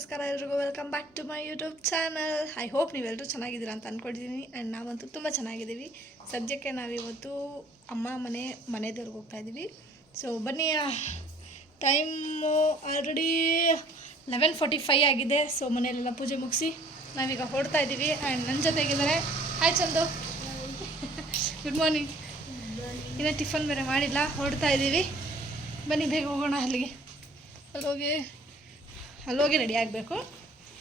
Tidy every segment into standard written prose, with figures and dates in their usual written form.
ನಮಸ್ಕಾರ ಎಲ್ರಿಗೂ welcome back to my YouTube channel. I hope ನೀವೆಲ್ಲರೂ ಚೆನ್ನಾಗಿದ್ದೀರಾ ಅಂತ ಅಂದ್ಕೊಂಡಿದ್ದೀನಿ. ಆ್ಯಂಡ್ ನಾವಂತೂ ತುಂಬ ಚೆನ್ನಾಗಿದ್ದೀವಿ. ಸದ್ಯಕ್ಕೆ ನಾವಿವತ್ತು ಅಮ್ಮ ಮನೆ ದೇವ್ರಿಗೆ ಹೋಗ್ತಾಯಿದ್ದೀವಿ. ಸೊ ಬನ್ನಿ, ಟೈಮು ಆಲ್ರೆಡಿ 11:45 ಆಗಿದೆ. ಸೊ ಮನೆಯಲ್ಲೆಲ್ಲ ಪೂಜೆ ಮುಗಿಸಿ ನಾವೀಗ ಹೊರಡ್ತಾ ಇದ್ದೀವಿ. ಆ್ಯಂಡ್ ನನ್ನ ಜೊತೆಗಿದ್ದಾರೆ ಹಾಯ್ ಚಂದು, ಗುಡ್ ಮಾರ್ನಿಂಗ್. ಇನ್ನೂ ಟಿಫನ್ ಬೇರೆ ಮಾಡಿಲ್ಲ, ಹೊರಡ್ತಾ ಇದ್ದೀವಿ. ಬನ್ನಿ ಬೇಗ ಹೋಗೋಣ ಅಲ್ಲಿಗೆ. ಅಲ್ಲೋಗಿ ರೆಡಿ ಆಗಬೇಕು.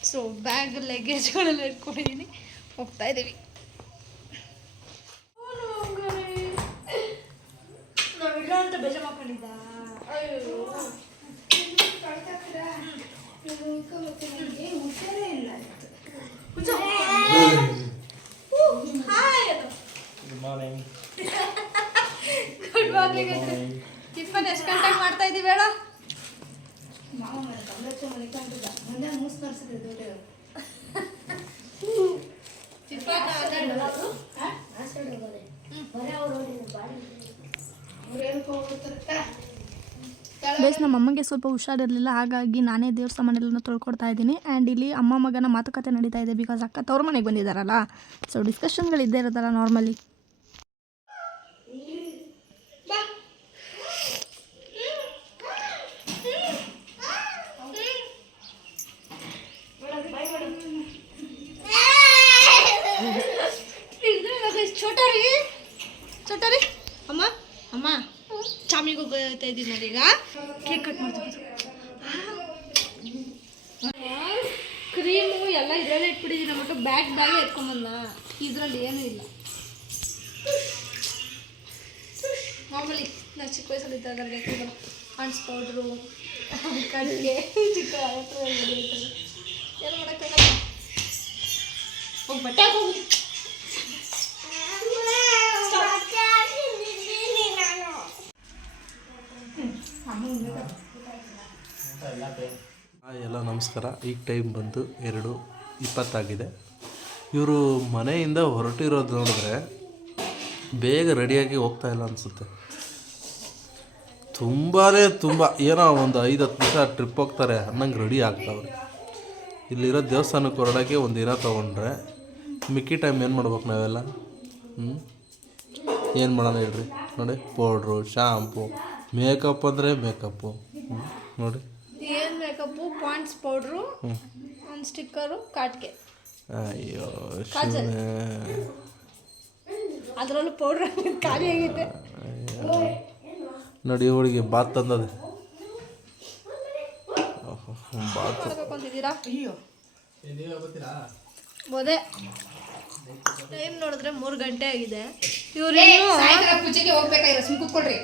ಸೊ ಬ್ಯಾಗ್ ಲಗೇಜ್ಗಳೆಲ್ಲ ಇಟ್ಕೊಂಡಿದ್ದೀನಿ, ಹೋಗ್ತಾ ಇದ್ದೀವಿ. ನಾವಿಲ್ಲ ಅಂತ ಬೇಜಾರು ಮಾಡ್ಕೊಂಡಿದ್ದ. Good morning. ಟಿಫನ್ ಎಷ್ಟು ಗಂಟೆಗೆ ಮಾಡ್ತಾ ಇದ್ದೀವಿ ಹೇಳ? ಬೇಸ್ ನಮ್ಮ ಅಮ್ಮಗೆ ಸ್ವಲ್ಪ ಹುಷಾರಿರಲಿಲ್ಲ, ಹಾಗಾಗಿ ನಾನೇ ದೇವ್ರ ಸಾಮಾನೆಲ್ಲ ತೊಳ್ಕೊಡ್ತಾ ಇದ್ದೀನಿ. ಆ್ಯಂಡ್ ಇಲ್ಲಿ ಅಮ್ಮ ಮಗನ ಮಾತುಕತೆ ನಡೀತಾ ಇದೆ. ಬಿಕಾಸ್ ಅಕ್ಕ ತವ್ರ ಮನೆಗೆ ಬಂದಿದ್ದಾರಲ್ಲ, ಸೊ ಡಿಸ್ಕಷನ್ಗಳು ಇದ್ದೇ ಇರೋದಲ್ಲ ನಾರ್ಮಲಿ. ಚೋಟರಿ ಅಮ್ಮ ಅಮ್ಮ ಚಾಮಿಗೆ ಹೋಗ್ತಾ ಇದ್ದೀನಿ ನಾನೀಗ. ಕೇಕ್ ಕಟ್ ಮಾಡ್ತೀವಿ. ಕ್ರೀಮು ಎಲ್ಲ ಇದರಲ್ಲೇ ಇಟ್ಬಿಟ್ಟಿದ್ದೀನಿ ಅಂದ್ಬಿಟ್ಟು ಬ್ಯಾಗ್ ಎತ್ಕೊಂಬಂದ. ಇದರಲ್ಲಿ ಏನೂ ಇಲ್ಲ. ಮಾಮೂಲಿ ನಾನು ಚಿಕ್ಕ ವಯಸ್ಸಲ್ಲಿ ಇದ್ದಾಗ ಪಾಂಡ್ಸ್ ಪೌಡ್ರು, ಕಣ್ಣಿಗೆ ಚಿಕ್ಕ ಏನು ಮಾಡೋಕ್ಕಾಗಲ್ಲ. ಹೋಗಿ ಬಟ್ಟೆ ಹಾಕೋಗಿ. ಎಲ್ಲ ನಮಸ್ಕಾರ. ಈಗ ಟೈಮ್ ಬಂದು 2:20 ಇವರು ಮನೆಯಿಂದ ಹೊರಟಿರೋದು ನೋಡಿದ್ರೆ ಬೇಗ ರೆಡಿಯಾಗಿ ಹೋಗ್ತಾ ಇಲ್ಲ ಅನಿಸುತ್ತೆ. ತುಂಬ ಏನೋ ಒಂದು 5-10 ನಿಮಿಷ ಟ್ರಿಪ್ ಹೋಗ್ತಾರೆ ಅನ್ನಂಗೆ ರೆಡಿ ಆಗ್ತಾವ್ರೆ. ಇಲ್ಲಿರೋ ದೇವಸ್ಥಾನಕ್ಕೆ ಹೊರಡೋಕ್ಕೆ ಒಂದು ದಿನ ತೊಗೊಂಡ್ರೆ ಮಿಕ್ಕಿ ಟೈಮ್ ಏನು ಮಾಡ್ಬೇಕು ನಾವೆಲ್ಲ? ಏನು ಮಾಡೋಣ ಹೇಳ್ರಿ ನೋಡಿ. ಪೌಡ್ರು, ಶಾಂಪು, ಮೇಕಪ್ ಅಂದರೆ ಮೇಕಪ್ಪು ನೋಡಿ. ಏನು ಮೇಕಪ್ಪು? ಪಾಂಡ್ಸ್ ಪೌಡ್ರು, ಒಂದು ಸ್ಟಿಕ್ಕರು, ಕಾಟ್ಗೆ. ಅಯ್ಯೋ ಅದರಲ್ಲೂ ಪೌಡ್ರ್ ಖಾಲಿ ಆಗೈತೆ ನೋಡಿ. ಇವಳಿಗೆ ಬಾತ್ ತಂದದೆ. ಬಾತ್ ಅಂತಿದ್ದೀರಾ? ಅಯ್ಯೋ ಬೋದೆ. ಟೈಮ್ ನೋಡಿದ್ರೆ 3 ಗಂಟೆ ಆಗಿದೆ. ಇವ್ರು ಪೂಜೆಗೆ ಹೋಗ್ಬೇಕಾಗಿರೋ ಸುಮ್ ಕೂತ್ಕೊಳ್ರಿ.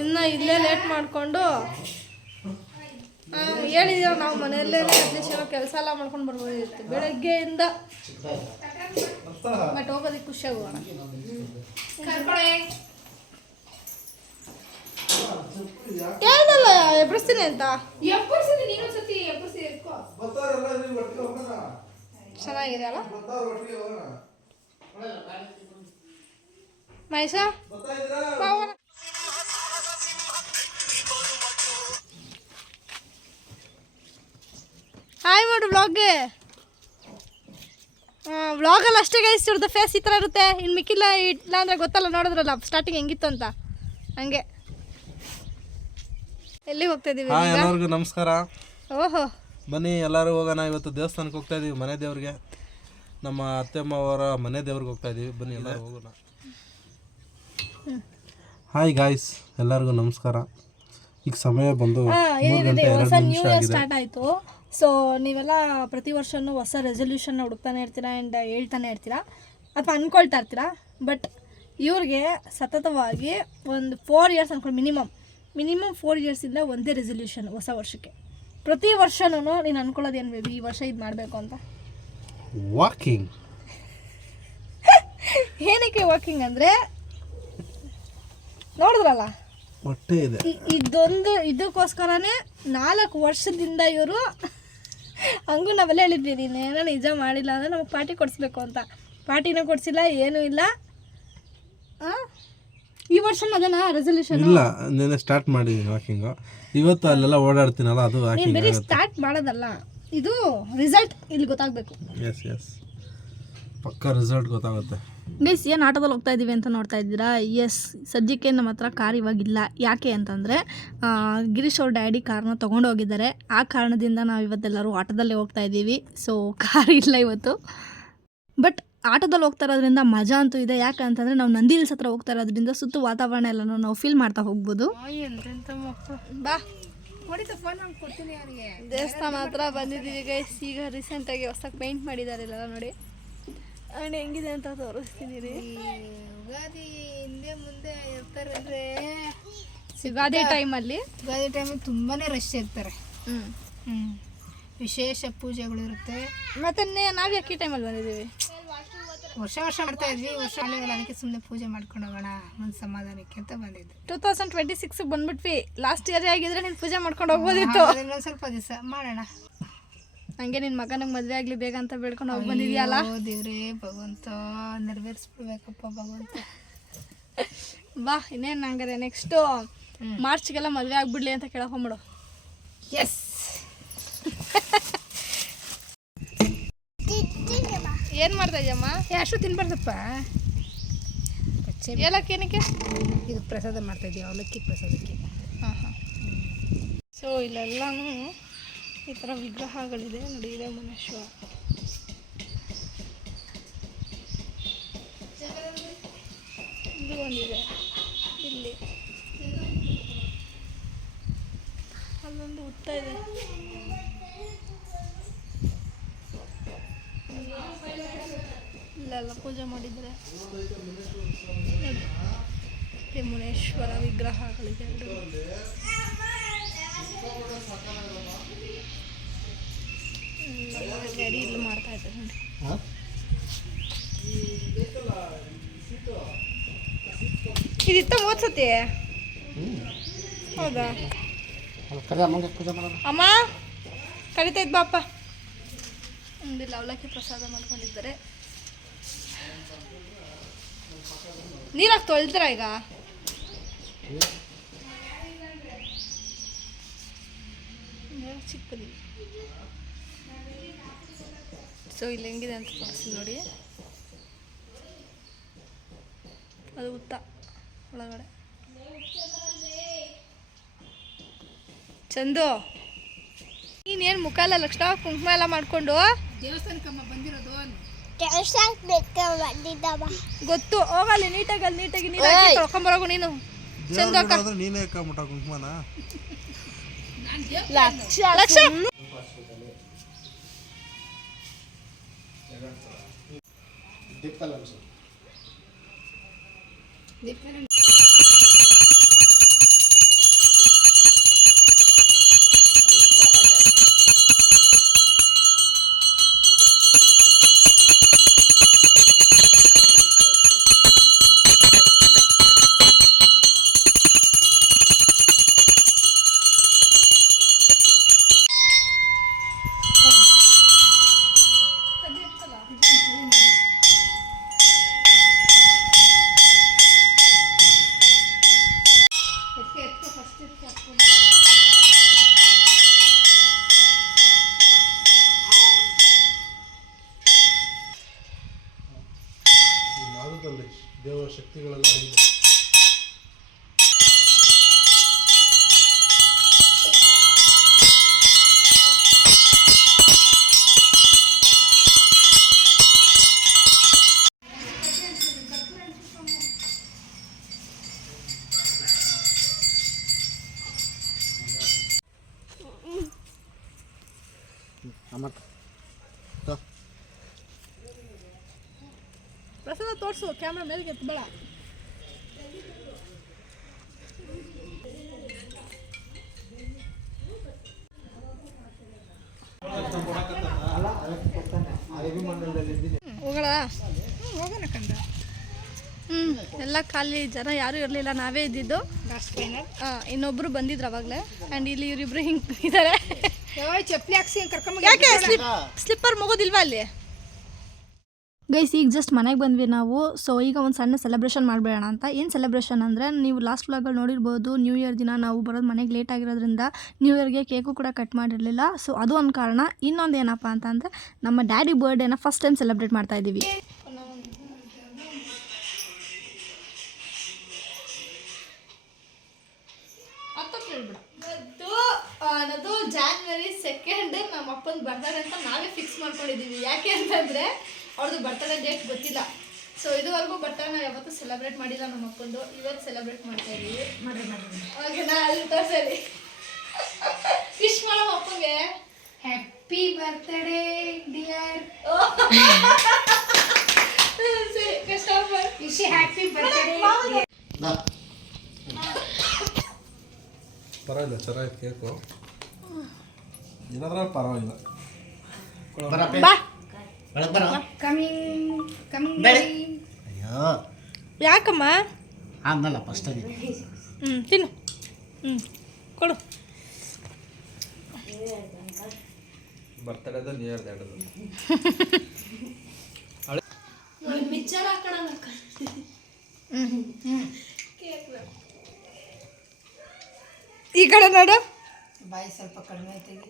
ಇನ್ನು ಇಲ್ಲೇ ಲೇಟ್ ಮಾಡಿಕೊಂಡು ಹೇಳಿದ್ದೀರ ನಾವು ಮನೆಯಲ್ಲೇ ಅಟ್ಲೀಸ್ಟ್ ಏನೋ ಕೆಲಸ ಎಲ್ಲ ಮಾಡ್ಕೊಂಡು ಬರ್ಬೋದಿತ್ತು ಬೆಳಗ್ಗೆಯಿಂದ. ಬಟ್ ಹೋಗೋದಕ್ಕೆ ಖುಷಿಯಾಗಿ ಹೋಗೋಣ. ಹೇಳ್ದಲ್ಲ ಎಬ್ಬಿಸ್ತೀನಿ ಅಂತ. ಚೆನ್ನಾಗಿದೆ ಅಲ್ಲ ಮಹೇಶ? ಹಾಯ್ ಮಾಡು ವ್ಲಾಗ್ಗೆ. ವ್ಲಾಗಲ್ಲಿ ಅಷ್ಟೇ ಗೈಸ್, ಇವ್ರದ್ದು ಫೇಸ್ ಈ ಥರ ಇರುತ್ತೆ. ಇನ್ನು ಮಿಕ್ಕಿಲ್ಲ ಇಲ್ಲ ಅಂದರೆ ಗೊತ್ತಲ್ಲ, ನೋಡಿದ್ರಲ್ಲ ಸ್ಟಾರ್ಟಿಂಗ್ ಹೆಂಗಿತ್ತು ಅಂತ. ಹಂಗೆ ಎಲ್ಲಿಗೆ ಹೋಗ್ತಾ ಇದ್ದೀವಿ? ಎಲ್ಲರಿಗೂ ನಮಸ್ಕಾರ. ಓಹೋ ಬನ್ನಿ ಎಲ್ಲರೂ ಹೋಗೋಣ. ಇವತ್ತು ದೇವಸ್ಥಾನಕ್ಕೆ ಹೋಗ್ತಾ ಇದ್ದೀವಿ, ಮನೆ ದೇವ್ರಿಗೆ. ನಮ್ಮ ಅತ್ತೆಮ್ಮ ಅವರ ಮನೆ ದೇವ್ರಿಗೆ ಹೋಗ್ತಾ ಇದ್ದೀವಿ. ಬನ್ನಿ ಎಲ್ಲರೂ ಹೋಗೋಣ. ಹಾಯ್ ಗಾಯ್ಸ್, ಎಲ್ಲರಿಗೂ ನಮಸ್ಕಾರ. ಈಗ ಸಮಯ ಬಂದು 3:02 ಸ್ಟಾರ್ಟ್ ಆಯಿತು. ಸೊ ನೀವೆಲ್ಲ ಪ್ರತಿ ವರ್ಷವೂ ಹೊಸ ರೆಸೊಲ್ಯೂಷನ್ನ ಹುಡುಕ್ತಾನೆ ಇರ್ತೀರಾ ಆ್ಯಂಡ್ ಹೇಳ್ತಾನೆ ಇರ್ತೀರಾ ಅಥವಾ ಅಂದ್ಕೊಳ್ತಾ ಇರ್ತೀರಾ. ಬಟ್ ಇವ್ರಿಗೆ ಸತತವಾಗಿ ಒಂದು 4 ಇಯರ್ಸ್ ಅಂದ್ಕೊಂಡು ಮಿನಿಮಮ್ 4 ಇಯರ್ಸಿಂದ ಒಂದೇ ರೆಸೊಲ್ಯೂಷನ್ ಹೊಸ ವರ್ಷಕ್ಕೆ. ಪ್ರತಿ ವರ್ಷನೂ ನೀನು ಅಂದ್ಕೊಳ್ಳೋದೇನು ಬೇಬಿ, ಈ ವರ್ಷ ಇದು ಮಾಡಬೇಕು ಅಂತ? ವಾಕಿಂಗ್. ಏನಕ್ಕೆ ವಾಕಿಂಗ್ ಅಂದರೆ ನೋಡಿದ್ರಲ್ಲ ಹೊಟ್ಟೆ ಇದೆ. ಇದಕ್ಕೋಸ್ಕರನೇ 4 ವರ್ಷದಿಂದ ಇವರು ಹಂಗೂ ನಾವೆಲ್ಲ ಹೇಳಿದ್ವಿ, ನೀನೇನೋ ನಿಜ ಮಾಡಿಲ್ಲ ಅಂದರೆ ನಮಗೆ ಪಾರ್ಟಿ ಕೊಡಿಸ್ಬೇಕು ಅಂತ. ಪಾರ್ಟಿನೂ ಕೊಡಿಸಿಲ್ಲ, ಏನೂ ಇಲ್ಲ. ಈ ವರ್ಷ ಅದನ್ನ ರೆಸೊಲ್ಯೂಷನ್ ಇಲ್ಲ, ನೆನ್ನೆ ಸ್ಟಾರ್ಟ್ ಮಾಡಿದ್ದೀನಿ ವಾಕಿಂಗ್. ಇವತ್ತು ಅಲ್ಲೆಲ್ಲ ಓಡಾಡ್ತೀನಲ್ಲ, ಅದು ವಾಕಿಂಗ್. ಬರೀ ಸ್ಟಾರ್ಟ್ ಮಾಡೋದಲ್ಲ, ಇದು ರಿಸಲ್ಟ್ ಇಲ್ಲಿ ಗೊತ್ತಾಗಬೇಕು. ಎಸ್ ಪಕ್ಕ ರಿಸಲ್ಟ್ ಗೊತ್ತಾಗುತ್ತೆ. ಗೈಸ್ ಏನು ಆಟೋದಲ್ಲಿ ಹೋಗ್ತಾ ಇದ್ದೀವಿ ಅಂತ ನೋಡ್ತಾ ಇದ್ದೀರಾ? ಎಸ್, ಸದ್ಯಕ್ಕೆ ನಮ್ಮ ಹತ್ರ ಕಾರ್ ಇವಾಗಿಲ್ಲ. ಯಾಕೆ ಅಂತಂದರೆ ಗಿರೀಶ್ ಅವ್ರ ಡ್ಯಾಡಿ ಕಾರ್ನ ತೊಗೊಂಡು ಹೋಗಿದ್ದಾರೆ. ಆ ಕಾರಣದಿಂದ ನಾವು ಇವತ್ತೆಲ್ಲರೂ ಆಟೋದಲ್ಲೇ ಹೋಗ್ತಾ ಇದ್ದೀವಿ. ಸೊ ಕಾರ್ ಇಲ್ಲ ಇವತ್ತು. ಬಟ್ ಆಟೋದಲ್ಲಿ ಹೋಗ್ತಾ ಇರೋದ್ರಿಂದ ಮಜಾ ಅಂತೂ ಇದೆ. ಯಾಕೆ ಅಂತಂದರೆ ನಾವು ನಂದಿ ಹಿಲ್ಸ್ ಹತ್ರ ಹೋಗ್ತಾ ಇರೋದ್ರಿಂದ ಸುತ್ತ ವಾತಾವರಣ ಎಲ್ಲನೂ ನಾವು ಫೀಲ್ ಮಾಡ್ತಾ ಹೋಗ್ಬೋದು. ಬಾ, ಫೋನ್ ನಾನು ಕೊಡ್ತೀನಿ ಅವನಿಗೆ. ದೇವಸ್ಥಾನ ಹತ್ರ ಬಂದಿದ್ದೀವಿ ಗೈಸ್. ಈಗ ರೀಸೆಂಟಾಗಿ ಹೊಸದಾಗಿ ಪೇಂಟ್ ಮಾಡಿದ್ದಾರೆ ಇಲ್ಲೆಲ್ಲ ನೋಡಿ. ಆ್ಯಂಡ್ ಹೆಂಗಿದೆ ಅಂತ ತೋರಿಸ್ತೀನಿ ರೀ. ಯುಗಾದಿ ಹಿಂದೆ ಮುಂದೆ ಇರ್ತಾರಂದ್ರೆ ಯುಗಾದಿ ಟೈಮಲ್ಲಿ ತುಂಬಾ ರಶ್ ಇರ್ತಾರೆ. ವಿಶೇಷ ಪೂಜೆಗಳು ಇರುತ್ತೆ. ಮತ್ತೆ ನಾವು ಯಾಕೆ ಈ ಟೈಮಲ್ಲಿ ಬಂದಿದ್ದೀವಿ? ವರ್ಷ ಮಾಡ್ತಾ ಇದ್ವಿ. ವರ್ಷ ಆಗಲಿಲ್ಲ, ಅದಕ್ಕೆ ಸುಮ್ಮನೆ ಪೂಜೆ ಮಾಡ್ಕೊಂಡು ಹೋಗೋಣ ಒಂದು ಸಮಾಧಾನಕ್ಕೆ ಅಂತ ಬಂದಿದ್ದು. 2026 ಬಂದ್ಬಿಟ್ವಿ. ಲಾಸ್ಟ್ ಇಯರ್ ಆಗಿದ್ರೆ ನೀನು ಪೂಜೆ ಮಾಡ್ಕೊಂಡು ಹೋಗ್ಬೋದಿತ್ತು. ಇನ್ನೊಂದು ಸ್ವಲ್ಪ ದಿವಸ ಮಾಡೋಣ. ಹಂಗೆ ನಿನ್ನ ಮಗನಿಗೆ ಮದುವೆ ಆಗಲಿ ಬೇಗ ಅಂತ ಬೇಡ್ಕೊಂಡು ಹೋಗಿ ಬಂದಿದ್ಯಲ್ಲ. ದೇವ್ರೇ ಭಗವಂತ ನೆರವೇರಿಸ್ಬಿಡ್ಬೇಕಪ್ಪ ಭಗವಂತ. ಬಾ, ಇನ್ನೇನು ಹಂಗಾರೆ ನೆಕ್ಸ್ಟು ಮಾರ್ಚ್ಗೆಲ್ಲ ಮದುವೆ ಆಗ್ಬಿಡ್ಲಿ ಅಂತ ಕೇಳ್ಕೊಂಬಿಡು. ಎಸ್. ಏನು ಮಾಡ್ತಾ ಇದೆಯಮ್ಮ? ಅಷ್ಟು ತಿನ್ಬಾರ್ದಪ್ಪ. ಏಲಕ್ಕೇನಕ್ಕೆ? ಇದು ಪ್ರಸಾದ ಮಾಡ್ತಾ ಇದೀವಿ, ಅವಲಕ್ಕಿ ಪ್ರಸಾದಕ್ಕೆ. ಹಾಂ. ಸೊ ಇಲ್ಲೆಲ್ಲನೂ ಈ ಥರ ವಿಗ್ರಹಗಳಿದೆ ನೋಡಿ. ಇದೆ ಮುನೇಶ್ವರ. ಇದು ಒಂದಿದೆ ಇಲ್ಲಿ, ಅಲ್ಲೊಂದು ಹುತ್ತ ಇದೆ. ಇಲ್ಲೆಲ್ಲ ಪೂಜೆ ಮಾಡಿದ್ದಾರೆ ನೋಡಿ. ಮುನೇಶ್ವರ ವಿಗ್ರಹಗಳಿದೆ. ಡ್ಯಾಡಿ ಇಲ್ಲಿ ಮಾಡ್ತಾ ಇದ್ದಾರೆ ನೋಡಿ. ಇದಿತ್ತ ಓದ್ಸತಿ? ಹೌದಾ? ಅಮ್ಮ ಕರಿತಾ ಇದ್ ಬಾಪ. ಇಲ್ಲಿ ಅವಲಕ್ಕಿ ಪ್ರಸಾದ ಮಾಡ್ಕೊಂಡಿದ್ದಾರೆ. ನೀರಾಗಿ ತೊಳ್ತೀರಾ ಈಗ? ಚಿಕ್ಕದಿ. ಸೊ ಇಲ್ಲಿ ಹೆಂಗಿದೆ ಅಂತ ತೋರಿಸಿ ನೋಡಿ. ಅದು ಉತ್ತ ಒಳಗಡೆ. ಚಂದು, ನೀನೇನು ಮುಖ ಎಲ್ಲ ಲಕ್ಷಣ ಕುಂಕುಮ ಎಲ್ಲ ಮಾಡಿಕೊಂಡು ದೇವಸ್ಥಾನಕ್ಕಮ್ಮ ಬಂದಿರೋದು. ಗೊತ್ತು, ಹೋಗಲ್ಲಿ ನೀಟಾಗಿ ನೀರು ಹಾಕಿ ತೊಳ್ಕೊಂಬರೋಗು ನೀನು. ಚಂದ ನೀನೇ ಹಾಕಬಿಟ್ಟ ಕುಂಕುಮನ. ಲಕ್ಷ ದೇವರ ಶಕ್ತಿಗಳೆಲ್ಲ ಅಡಗಿದೆ. ಪ್ರಸಾದ ತೋರಿಸು, ಕ್ಯಾಮ್ರಾ ಮೇಲ್ಗೆ ಎತ್ತಬೇಡ. ಹೋಗೋಣ ಕಂದ. ಎಲ್ಲ ಖಾಲಿ, ಜನ ಯಾರೂ ಇರಲಿಲ್ಲ, ನಾವೇ ಇದ್ದಿದ್ದು. ಇನ್ನೊಬ್ರು ಬಂದಿದ್ರು ಅವಾಗಲೇ. ಆ್ಯಂಡ್ ಇಲ್ಲಿ ಇವರಿಬ್ರು ಹಿಂಗೆ ಇದ್ದಾರೆ. ಚಪ್ಪಲಿ ಹಾಕ್ಸಿ ಕರ್ಕೊಂಬ. ಯಾಕೆ ಸ್ಲಿಪ್ಪರ್ ಮುಗೋದಿಲ್ವಾ ಅಲ್ಲಿ? ಗೈಸ್ ಈಗ ಜಸ್ಟ್ ಮನೆಗೆ ಬಂದ್ವಿ ನಾವು. ಸೊ ಈಗ ಒಂದು ಸಣ್ಣ ಸೆಲೆಬ್ರೇಷನ್ ಮಾಡಬೇಡ ಅಂತ. ಏನು ಸೆಲೆಬ್ರೇಷನ್ ಅಂದರೆ, ನೀವು ಲಾಸ್ಟ್ ವ್ಲಾಗಲ್ಲಿ ನೋಡಿರ್ಬೋದು, ನ್ಯೂ ಇಯರ್ ದಿನ ನಾವು ಬರೋದು ಮನೆಗೆ ಲೇಟ್ ಆಗಿರೋದ್ರಿಂದ ನ್ಯೂ ಇಯರ್ಗೆ ಕೇಕು ಕೂಡ ಕಟ್ ಮಾಡಿರಲಿಲ್ಲ. ಸೊ ಅದು ಒಂದು ಕಾರಣ. ಇನ್ನೊಂದು ಏನಪ್ಪ ಅಂತಂದರೆ, ನಮ್ಮ ಡ್ಯಾಡಿ ಬರ್ಡೇನ ಫಸ್ಟ್ ಟೈಮ್ ಸೆಲೆಬ್ರೇಟ್ ಮಾಡ್ತಾ ಇದ್ದೀವಿ. ಅದು ಜಾನ್ವರಿ 2 ನಮ್ಮ ಅಪ್ಪನ ಬರ್ತಾರೆ ಅಂತ ನಾವೇ ಫಿಕ್ಸ್ ಮಾಡ್ಕೊಂಡಿದ್ದೀವಿ. ಯಾಕೆ ಅಂತಂದರೆ ಅವ್ರದ್ದು ಬರ್ತಡೇ ಡೇಟ್ ಗೊತ್ತಿಲ್ಲ. ಸೊ ಇದುವರೆಗೂ ಬರ್ತಡೇ ನಾವು ಯಾವತ್ತೂ ಸೆಲೆಬ್ರೇಟ್ ಮಾಡಿಲ್ಲ ನಮ್ಮ ಅಪ್ಪಂದು. ಇವತ್ತು ಸೆಲೆಬ್ರೇಟ್ ಮಾಡ್ತಾ ಇದ್ದೀವಿ. ಓಕೆನಾ? ಅಲ್ಲಿ ತೋರಿಸಲಿ ವಿಶ್ ಮಾಡೋ ಅಪ್ಪಂಗೆ. Happy birthday dear. ಸರಿ ಕಸ್ಟಮರ್ ವಿಶ್ ಹ್ಯಾಪಿ ಬರ್ತ್ಡೇ. ಪರವಾಗಿಲ್ಲ, ಚೆನ್ನಾಗಿ ಕೇಕು ಏನಾದ್ರೂ ಪರವಾಗಿಲ್ಲ. ಕಮಿಂಗ್ ಅಯ್ಯೋ ಯಾಕಮ್ಮ? ಆದ್ನಲ್ಲ ಫಸ್ಟ್ ತಿನ್ನು. ಕೊಡು. ಬರ್ತಡೇದ ನ್ಯೂ ಇಯರ್ದು ಎರಡು ಮಿಚ್ಚರ್ ಹಾಕೋಣ. ಈ ಕಡೆ ನೋಡು. ಬಾಯಿ ಸ್ವಲ್ಪ ಕಡಿಮೆ ಐತೆಗಿ.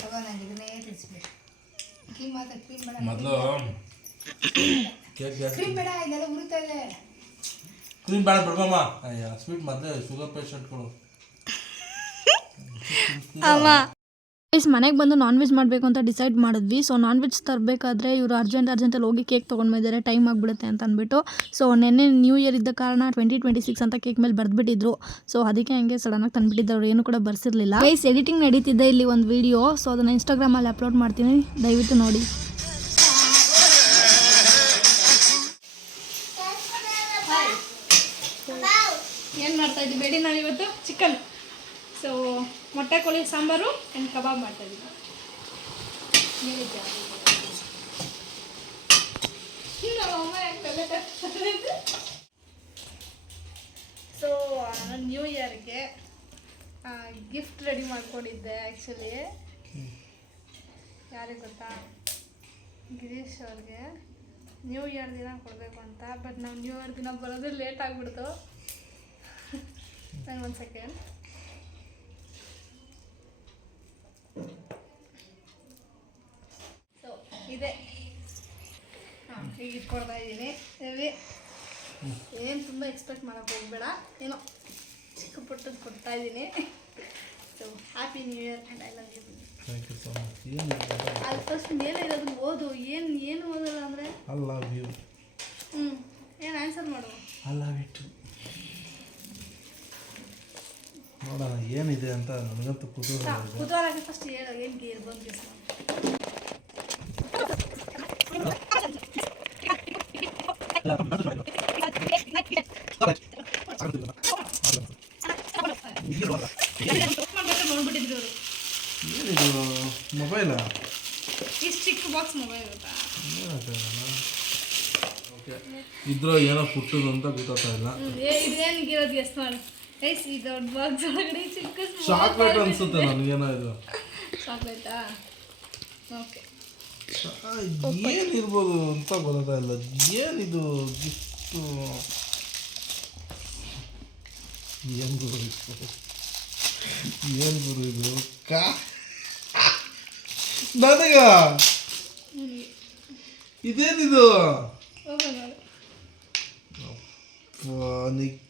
ತಗೋ, ನಂಗೆ ಇದನ್ನೇ ತಿನ್ಸ್ಬೇಕು. ಕ್ರೀಮ್ ಮಾತ್ರ ಕ್ರೀಮ್ ಬೇಡ. ಮೊದಲು ಕೇಕ್ ಕ್ರೀಮ್ ಬೇಡ, ಇದೆಲ್ಲ ಉರಿತಾ ಇದೆ. ಕ್ರೀಮ್ ಬೇಡ ಬಿಡ್ಬಮ್ಮ. ಅಯ್ಯ ಸ್ವೀಟ್ ಮೊದಲೇ ಶುಗರ್ ಪೇಷಂಟ್ಗಳು. ಮನೆಗೆ ಬಂದು ನಾನ್ ವೆಜ್ ಮಾಡಬೇಕು ಅಂತ ಡಿಸೈಡ್ ಮಾಡಿದ್ವಿ. ಸೊ ನಾನ್ ವೆಜ್ ತರಬೇಕಾದ್ರೆ ಇವರು ಅರ್ಜೆಂಟಲ್ಲಿ ಹೋಗಿ ಕೇಕ್ ತೊಗೊಂಡು ಬಂದಿದ್ದಾರೆ, ಟೈಮ್ ಆಗಿಬಿಡುತ್ತೆ ಅಂತ ಅಂದ್ಬಿಟ್ಟು. ಸೊ ನೆನ್ನೆ ನ್ಯೂ ಇಯರ್ ಇದ್ದ ಕಾರಣ 2026 ಅಂತ ಕೇಕ್ ಮೇಲೆ ಬರೆದ್ಬಿಟ್ಟಿದ್ರು. ಸೊ ಅದಕ್ಕೆ ಹಂಗೆ ಸಡನ್ನಾಗಿ ತಂದುಬಿಟ್ಟಿದ್ದವ್ರು, ಏನು ಕೂಡ ಬರ್ಸಿರಲಿಲ್ಲ. ಗೈಸ್ ಎಡಿಟಿಂಗ್ ನಡೀತಿದ್ದೆ ಇಲ್ಲಿ ಒಂದು ವಿಡಿಯೋ. ಸೊ ಅದನ್ನು ಇನ್ಸ್ಟಾಗ್ರಾಮಲ್ಲಿ ಅಪ್ಲೋಡ್ ಮಾಡ್ತೀನಿ, ದಯವಿಟ್ಟು ನೋಡಿ. ಏನು ಮಾಡ್ತಾ ಇದ್ದೀವಿ ಬೇಡಿ ನಾವಿವತ್ತು? ಚಿಕನ್. ಸೊ ಮೊಟ್ಟೆ ಕೋಳಿ ಸಾಂಬಾರು ಆ್ಯಂಡ್ ಕಬಾಬ್ ಮಾಡ್ತಾಯಿದ್ದೀವಿ. ಸೊ ನಾನು ನ್ಯೂ ಇಯರ್ಗೆ ಗಿಫ್ಟ್ ರೆಡಿ ಮಾಡ್ಕೊಂಡಿದ್ದೆ. ಆ್ಯಕ್ಚುಲಿ ಯಾರಿಗೆ ಗೊತ್ತಾ? ಗಿರೀಶ್ ಅವ್ರಿಗೆ ನ್ಯೂ ಇಯರ್ ದಿನ ಕೊಡಬೇಕು ಅಂತ. ಬಟ್ ನಾವು ನ್ಯೂ ಇಯರ್ ದಿನ ಬರೋದು ಲೇಟ್ ಆಗಿಬಿಡ್ತು. ನಂಗೆ ಒಂದು ಸೆಕೆಂಡ್. ಸೊ ಇದೆ, ಹಾಂ ಈಗ ಇಟ್ಕೊಡ್ತಾ ಇದ್ದೀನಿ. ಏನು ತುಂಬ ಎಕ್ಸ್ಪೆಕ್ಟ್ ಮಾಡೋಕ್ಕೆ ಹೋಗ್ಬೇಡ, ಏನೋ ಚಿಕ್ಕ ಪುಟ್ಟದ್ದು ಕೊಡ್ತಾ ಇದ್ದೀನಿ. So happy new year and I love you. Thank you so much. ಅಲ್ಲಿ ಫಸ್ಟ್ ಮೇಲೆ ಇರೋದನ್ನ ಓದು. ಏನು ಓದಲ್ಲ ಅಂದರೆ ಐ ಲವ್ ಯು. ಏನು ಆನ್ಸರ್ ಮಾಡು. I love you too. ನೋಡೋಣ ಏನಿದೆ ಅಂತ ನನಗಂತೂ ಕುತೂಹಲಕ್ಕೆ ಫಸ್ಟ್ ಹೇಳು, ಏನು ಗೇರ್ ಬಂದು ನೋಡ್ಬಿಟ್ಟಿದ್ರು ಅವರು. ಏನಿದು ಮೊಬೈಲಾ? ಇಷ್ಟು ಚಿಕ್ಕ ಬಾಕ್ಸ್ ಮೊಬೈಲ್ ಗೊತ್ತಾ? ಓಕೆ, ಇದ್ರ ಏನೋ ಪುಟ್ಟದು ಅಂತ ಗೊತ್ತಾಗ್ತಾ ಇಲ್ಲ. ಇದೇನು ಗಿರೋದು ಗೆಸ್ ಮಾಡಿ. ಗೈಸ್ ಈ ದೊಡ್ಡ ಬಾಕ್ಸ್ ಒಳಗಡೆ ಚಿಕ್ಕ ಚಾಕ್ಲೇಟ್ ಅನ್ಸುತ್ತೆ ನನಗೇನೋ ಇದು. ಚಾಕ್ಲೇಟಾ? ಓಕೆ, ಏನಿರ್ಬೋದು ಅಂತ ಗೊತ್ತಾಗ್ತಾ ಇಲ್ಲ. ಏನಿದು ಗಿಫ್ಟು? ಏನು ಗುರು ಇದು? ಏನು ಗುರು ಇದು? ನನಗ ಇದೇನಿದು?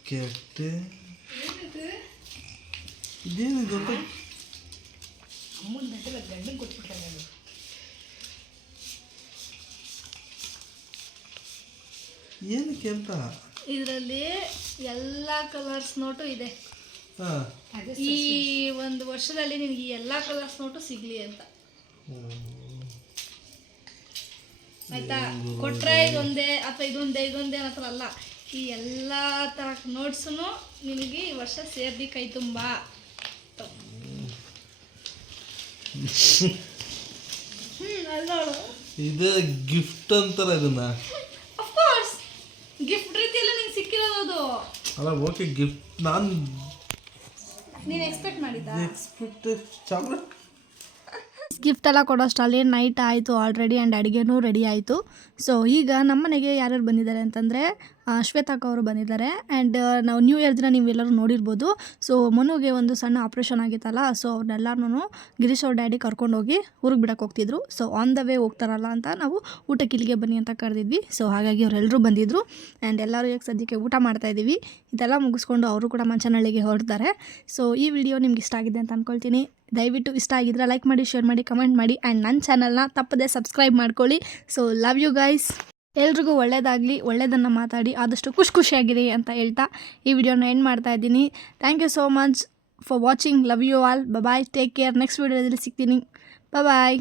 ಕೆಟ್ಟೆ ಇದೇನಿದು ಅಂತ ಏನಕ್ಕೆ ಅಂತ? ಇದರಲ್ಲಿ ಎಲ್ಲ ಕಲರ್ಸ್ ನೋಟು ಇದೆ. ಹಾಂ, ಈ ಒಂದು ವರ್ಷದಲ್ಲಿ ನಿನಗೆ ಈ ಎಲ್ಲ ಕಲರ್ಸ್ ನೋಟು ಸಿಗಲಿ ಅಂತ. ಆಯ್ತಾ? ಕೊಟ್ರೆ ಇದೊಂದೇ ಅಥವಾ ಇದೊಂದೇ ಅನ್ನೋ ಥರ ಅಲ್ಲ. ಈ ಎಲ್ಲ ಥರ ನೋಟ್ಸು ನಿನಗೆ ಈ ವರ್ಷ ಸೇರ್ದಿ ಕೈ ತುಂಬ. ಇದೇ ಗಿಫ್ಟ್ ಅಂತಾರೆ ಇದನ್ನ. ಅಫ್ಕೋರ್ಸ್ ಗಿಫ್ಟ್ ರೀತಿಯಲ್ಲ ನಿಂಗೆ ಸಿಕ್ಕಿರೋದು. ಅಲ್ಲ ಓಕೆ, ಗಿಫ್ಟ್ ನೀನು ಎಕ್ಸ್ಪೆಕ್ಟ್ ಮಾಡಿದ್ದ? ಎಕ್ಸ್ಪೆಕ್ಟ್ ಚಾಕ್ಲೇಟ್ ಗಿಫ್ಟ್ ಎಲ್ಲ ಕೊಡೋಷ್ಟರಲ್ಲಿ ನೈಟ್ ಆಯಿತು ಆಲ್ರೆಡಿ ಆ್ಯಂಡ್ ಅಡುಗೆನೂ ರೆಡಿ ಆಯಿತು. ಸೊ ಈಗ ನಮ್ಮ ಮನೆಗೆ ಯಾರ್ಯಾರು ಬಂದಿದ್ದಾರೆ ಅಂತಂದರೆ ಶ್ವೇತಾಕ್ ಅವರು ಬಂದಿದ್ದಾರೆ. ಆ್ಯಂಡ್ ನಾವು ನ್ಯೂ ಇಯರ್ ದಿನ ನೀವೆಲ್ಲರೂ ನೋಡಿರ್ಬೋದು. ಸೊ ಮನುಗೆ ಒಂದು ಸಣ್ಣ ಆಪ್ರೇಷನ್ ಆಗಿತ್ತಲ್ಲ, ಸೊ ಅವ್ರನ್ನೆಲ್ಲರೂ ಗಿರೀಶ್ ಅವ್ರ ಡ್ಯಾಡಿ ಕರ್ಕೊಂಡೋಗಿ ಊರಿಗೆ ಬಿಡಕ್ಕೆ ಹೋಗ್ತಿದ್ರು. ಸೊ ಆನ್ ದ ವೇ ಹೋಗ್ತಾರಲ್ಲ ಅಂತ ನಾವು ಊಟಕ್ಕೆ ಇಲ್ಲಿಗೆ ಬನ್ನಿ ಅಂತ ಕರೆದಿದ್ವಿ. ಸೊ ಹಾಗಾಗಿ ಅವರೆಲ್ಲರೂ ಬಂದಿದ್ದರು. ಆ್ಯಂಡ್ ಎಲ್ಲರೂ ಈಗ ಸದ್ಯಕ್ಕೆ ಊಟ ಮಾಡ್ತಾಯಿದ್ದೀವಿ. ಇದೆಲ್ಲ ಮುಗಿಸ್ಕೊಂಡು ಅವರು ಕೂಡ ಮಂಚನಹಳ್ಳಿಗೆ ಹೊರಡ್ತಾರೆ. ಸೊ ಈ ವಿಡಿಯೋ ನಿಮ್ಗೆ ಇಷ್ಟ ಆಗಿದೆ ಅಂತ ಅಂದ್ಕೊಳ್ತೀನಿ. ದಯವಿಟ್ಟು ಇಷ್ಟ ಆಗಿದ್ರೆ ಲೈಕ್ ಮಾಡಿ, ಶೇರ್ ಮಾಡಿ, ಕಮೆಂಟ್ ಮಾಡಿ ಆ್ಯಂಡ್ ನನ್ನ ಚಾನಲ್ನ ತಪ್ಪದೆ ಸಬ್ಸ್ಕ್ರೈಬ್ ಮಾಡ್ಕೊಳ್ಳಿ. So love you guys. ಎಲ್ರಿಗೂ ಒಳ್ಳೆಯದಾಗಲಿ, ಒಳ್ಳೆಯದನ್ನು ಮಾತಾಡಿ ಆದಷ್ಟು ಖುಷಿಯಾಗಿರಿ ಅಂತ ಹೇಳ್ತಾ ಈ ವಿಡಿಯೋನ ಎಂಡ್ ಮಾಡ್ತಾ ಇದ್ದೀನಿ. Thank you so much for watching. Love you all. Bye, take care. Next ವಿಡಿಯೋದಲ್ಲಿ ಸಿಗ್ತೀನಿ. ಬಾಯ್.